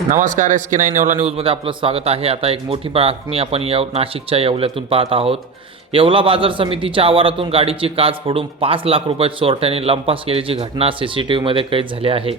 नमस्कार S K nine Yeola न्यूजमध्ये आपलं स्वागत आहे. आता एक मोठी बातमी आपण येव नाशिकच्या येवल्यातून पाहत आहोत. येवला बाजार समितीच्या आवारातून गाडीची काच फोडून पाच लाख रुपये चोरट्याने लंपास केल्याची घटना सी सी टी व्हीमध्ये कैद झाली आहे.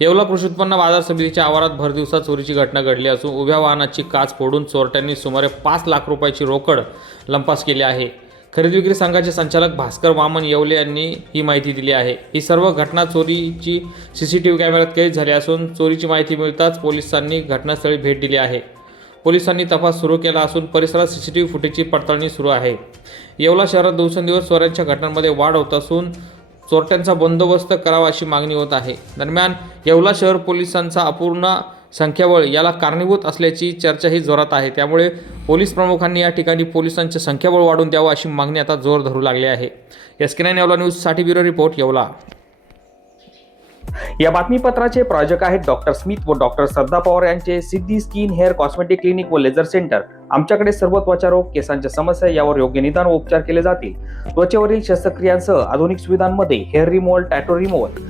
येवला कृषी उत्पन्न बाजार समितीच्या आवारात भरदिवसा चोरीची घटना घडली असून उभ्या वाहनाची काच फोडून चोरट्यांनी सुमारे पाच लाख रुपयाची रोकड लंपास केली आहे. खरेदी विक्री संघाचे संचालक भास्कर वामन येवले यांनी ही माहिती दिली आहे. ही सर्व घटना चोरीची सी सी टी व्ही कॅमेऱ्यात कैद झाली असून चोरीची माहिती मिळताच पोलिसांनी घटनास्थळी भेट दिली आहे. पोलिसांनी तपास सुरू केला असून परिसरात सी सी टी व्ही फुटेजची पडताळणी सुरू आहे. येवला शहरात दिवसेंदिवस चोऱ्यांच्या घटनांमध्ये वाढ होत असून चोरट्यांचा बंदोबस्त करावा अशी मागणी होत आहे. दरम्यान येवला शहर पोलिसांचा अपूर्ण संख्याबळ याला कारणीभूत असल्याची चर्चाही जोरात आहे. त्यामुळे पोलीस प्रमुखांनी या ठिकाणी पोलिसांचे संख्याबळ वाढवून द्यावं अशी मागणी आता जोर धरू लागली आहे. एस के नाईन येवला न्यूजसाठी ब्युरो रिपोर्ट येवला. या बातमीपत्राचे प्रायोजक आहेत डॉक्टर स्मिथ व डॉक्टर श्रद्धा पवार यांचे Siddhi skin hair cosmetic clinic व लेझर सेंटर. आमच्याकडे सर्व त्वचारोग केसांच्या समस्या यावर योग्य निदान व उपचार केले जातील. त्वचेवरील शस्त्रक्रियांसह आधुनिक सुविधांमध्ये hair removal tattoo removal